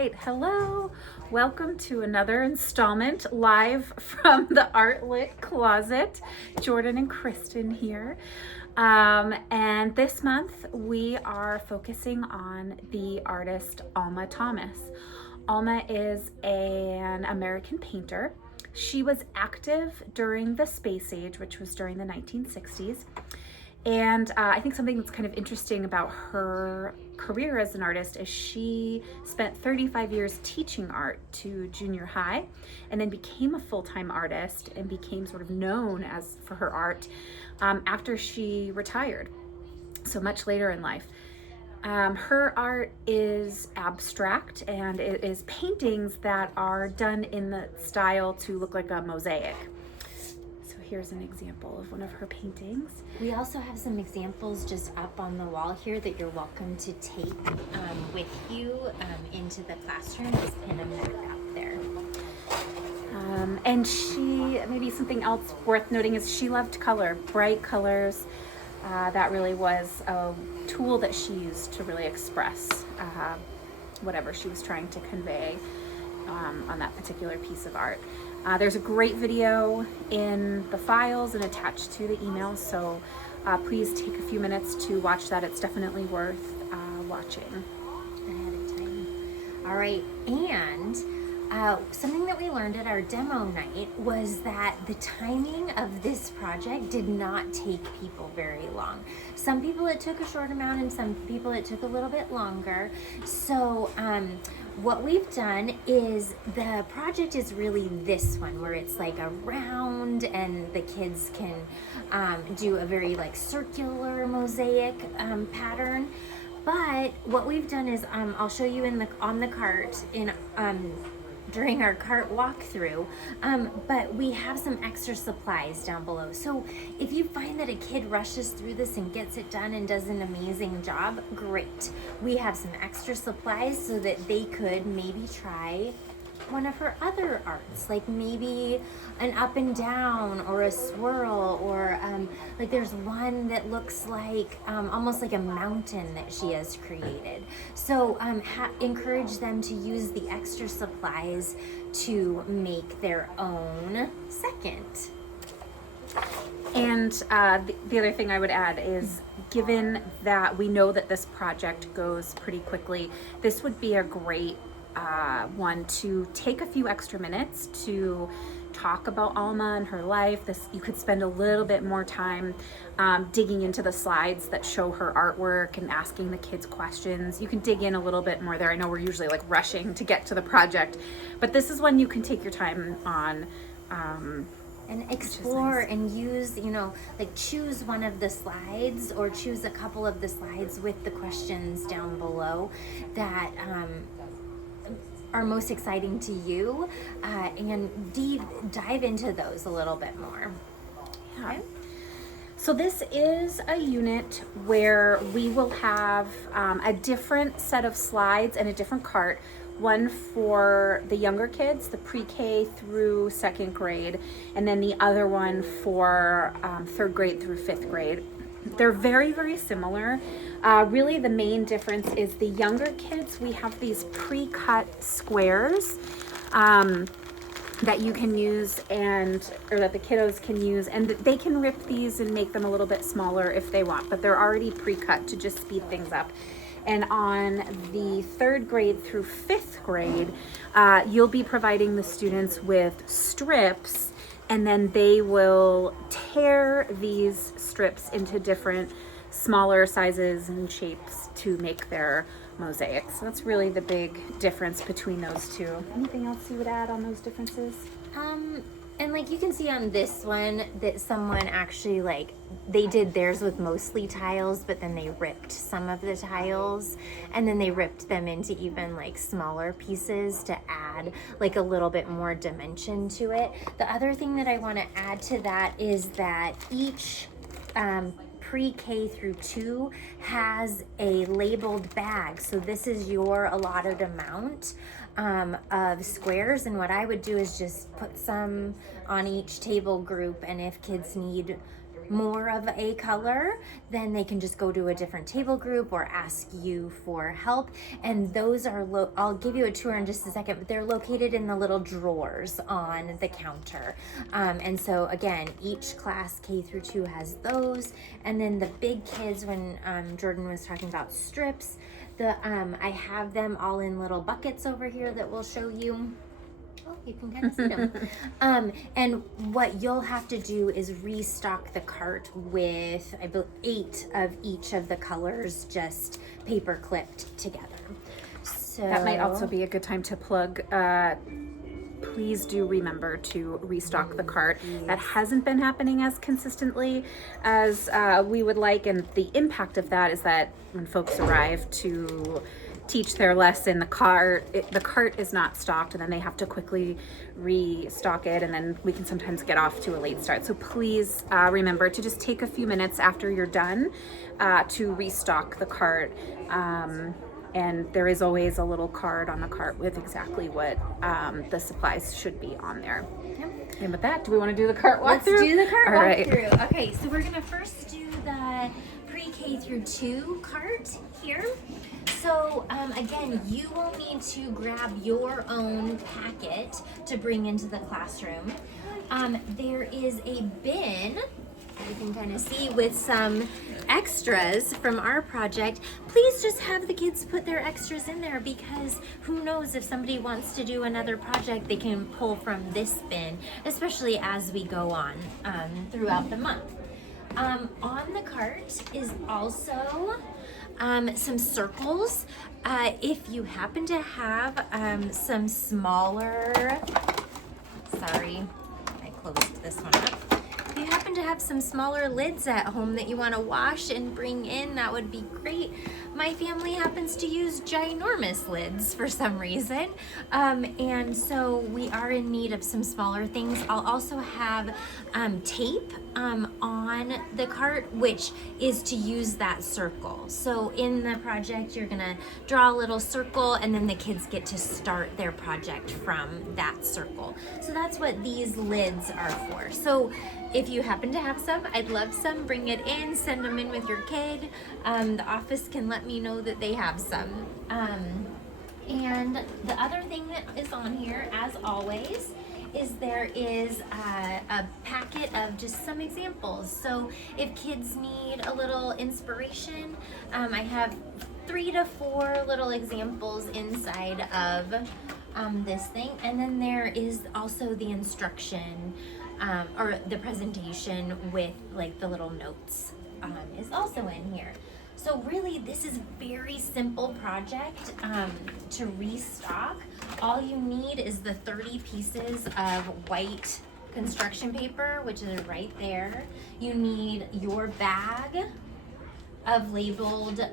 right, hello. Welcome to another installment live from the Art Lit Closet. Jordan and Kristen here. And this month we are focusing on the artist Alma Thomas. Alma is an American painter. She was active during the space age, which was during the 1960s. And I think something that's kind of interesting about her career as an artist is she spent 35 years teaching art to junior high and then became a full-time artist and became sort of known as for her art after she retired, so much later in life. Her art is abstract and it is paintings that are done in the style to look like a mosaic. Here's an example of one of her paintings. We also have some examples just up on the wall here that you're welcome to take with you into the classroom. Just pin them out there. And maybe something else worth noting is she loved color, bright colors. That really was a tool that she used to really express whatever she was trying to convey on that particular piece of art. There's a great video in the files and attached to the email, so please take a few minutes to watch that. It's definitely worth watching ahead of time. All right, and something that we learned at our demo night was that the timing of this project did not take people very long. Some people it took a short amount and some people it took a little bit longer. So what we've done is the project is really this one where it's like a round and the kids can do a very like circular mosaic pattern. But what we've done is I'll show you on the cart in during our cart walkthrough, but we have some extra supplies down below. So if you find that a kid rushes through this and gets it done and does an amazing job, great. We have some extra supplies so that they could maybe try one of her other arts, like maybe an up and down or a swirl, or like there's one that looks like almost like a mountain that she has created. So encourage them to use the extra supplies to make their own second. And the other thing I would add is, given that we know that this project goes pretty quickly, this would be a great one to take a few extra minutes to talk about Alma and her life. You could spend a little bit more time digging into the slides that show her artwork and asking the kids questions. You can dig in a little bit more there. I know we're usually like rushing to get to the project, but this is one you can take your time on and explore nice. And use, like choose one of the slides or choose a couple of the slides with the questions down below that are most exciting to you, and dive into those a little bit more. Yeah. Okay. So this is a unit where we will have a different set of slides and a different cart, one for the younger kids, the pre-K through second grade, and then the other one for third grade through fifth grade. They're very, very similar. Really the main difference is the younger kids, we have these pre-cut squares that you can use or that the kiddos can use, and they can rip these and make them a little bit smaller if they want, but they're already pre-cut to just speed things up. And on the third grade through fifth grade, you'll be providing the students with strips, and then they will tear these strips into different smaller sizes and shapes to make their mosaics. So that's really the big difference between those two. Anything else you would add on those differences? And like you can see on this one that someone actually they did theirs with mostly tiles, but then they ripped some of the tiles and then they ripped them into even like smaller pieces to add like a little bit more dimension to it. The other thing that I want to add to that is that each pre-K through 2 has a labeled bag. So this is your allotted amount of squares, and what I would do is just put some on each table group, and if kids need more of a color, then they can just go to a different table group or ask you for help. And those are, I'll give you a tour in just a second, but they're located in the little drawers on the counter. And so again, each class K through 2 has those. And then the big kids, when Jordan was talking about strips, I have them all in little buckets over here that we'll show you. Oh, you can kind of see them. And what you'll have to do is restock the cart with, I believe, 8 of each of the colors just paper clipped together. So that might also be a good time to plug. Please do remember to restock the cart. Yes. That hasn't been happening as consistently as we would like, and the impact of that is that when folks arrive to teach their lesson, the cart is not stocked, and then they have to quickly restock it, and then we can sometimes get off to a late start. So please remember to just take a few minutes after you're done to restock the cart. And there is always a little card on the cart with exactly what the supplies should be on there. Yep. And with that, do we want to do the cart walkthrough? Let's do the cart walkthrough. Right. Okay, so we're gonna first do the pre-K through 2 cart here. So again, you will need to grab your own packet to bring into the classroom. There is a bin, you can kind of see, with some extras from our project. Please just have the kids put their extras in there, because who knows, if somebody wants to do another project, they can pull from this bin, especially as we go on throughout the month. On the cart is also some circles. If you happen to have some smaller, sorry, I closed this one up. If you happen to have some smaller lids at home that you want to wash and bring in, that would be great. My family happens to use ginormous lids for some reason, and so we are in need of some smaller things. I'll also have tape on the cart, which is to use that circle. So in the project, you're gonna draw a little circle, and then the kids get to start their project from that circle. So that's what these lids are for. So if you happen to have some, I'd love some. Bring it in, send them in with your kid. The office can let me know that they have some. And the other thing that is on here, as always, is there is a packet of just some examples. So if kids need a little inspiration, I have 3 to 4 little examples inside of this thing. And then there is also the instruction or the presentation with like the little notes is also in here. So really, this is a very simple project to restock. All you need is the 30 pieces of white construction paper, which is right there. You need your bag of labeled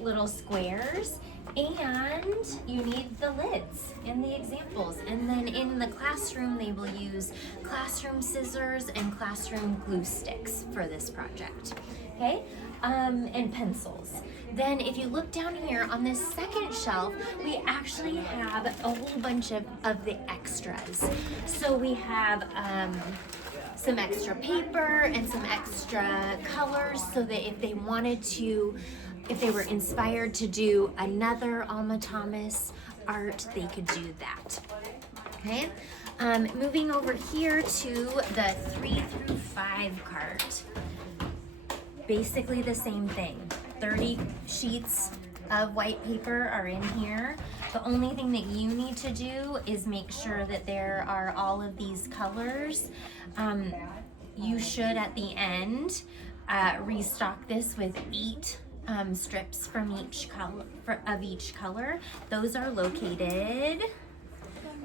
little squares, and you need the lids and the examples. And then in the classroom, they will use classroom scissors and classroom glue sticks for this project, okay? And pencils. Then if you look down here on this second shelf, we actually have a whole bunch of the extras. So we have some extra paper and some extra colors, so that if they wanted to, if they were inspired to do another Alma Thomas art, they could do that. Okay, moving over here to the 3 through 5 cart. Basically the same thing. 30 sheets of white paper are in here. The only thing that you need to do is make sure that there are all of these colors. You should, at the end, restock this with 8 strips from each color. Those are located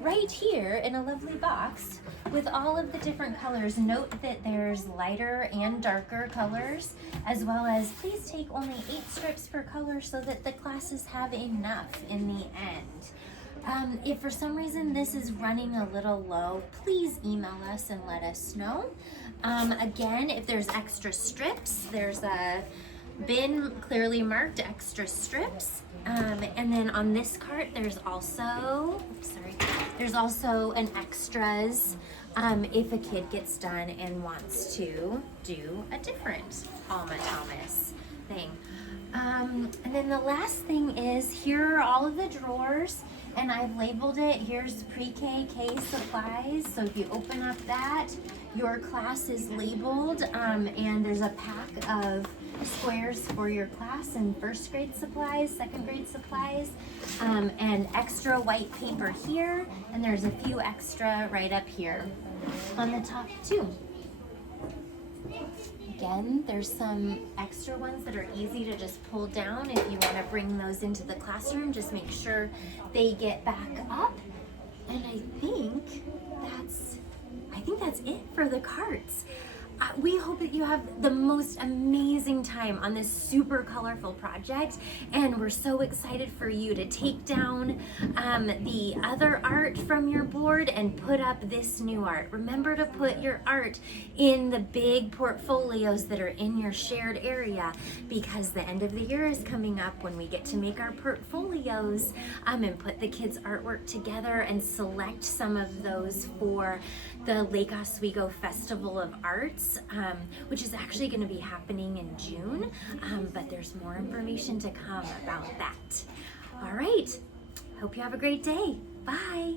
right here in a lovely box with all of the different colors. Note that there's lighter and darker colors, as well as please take only 8 strips per color so that the classes have enough in the end. If for some reason this is running a little low, please email us and let us know. Again, if there's extra strips, there's a bin clearly marked extra strips. And then on this cart, there's also, an extras if a kid gets done and wants to do a different Alma Thomas thing. And then the last thing is, here are all of the drawers, and I've labeled it. Here's pre-K, K supplies. So if you open up that, your class is labeled, and there's a pack of squares for your class and first grade supplies, second grade supplies, and extra white paper here, and there's a few extra right up here on the top too. Again, there's some extra ones that are easy to just pull down if you want to bring those into the classroom. Just make sure they get back up. And I think that's it for the carts. We hope that you have the most amazing time on this super colorful project, and we're so excited for you to take down the other art from your board and put up this new art. Remember to put your art in the big portfolios that are in your shared area, because the end of the year is coming up when we get to make our portfolios and put the kids' artwork together and select some of those for the Lake Oswego Festival of Arts, which is actually going to be happening in June, but there's more information to come about that. All right, hope you have a great day. Bye.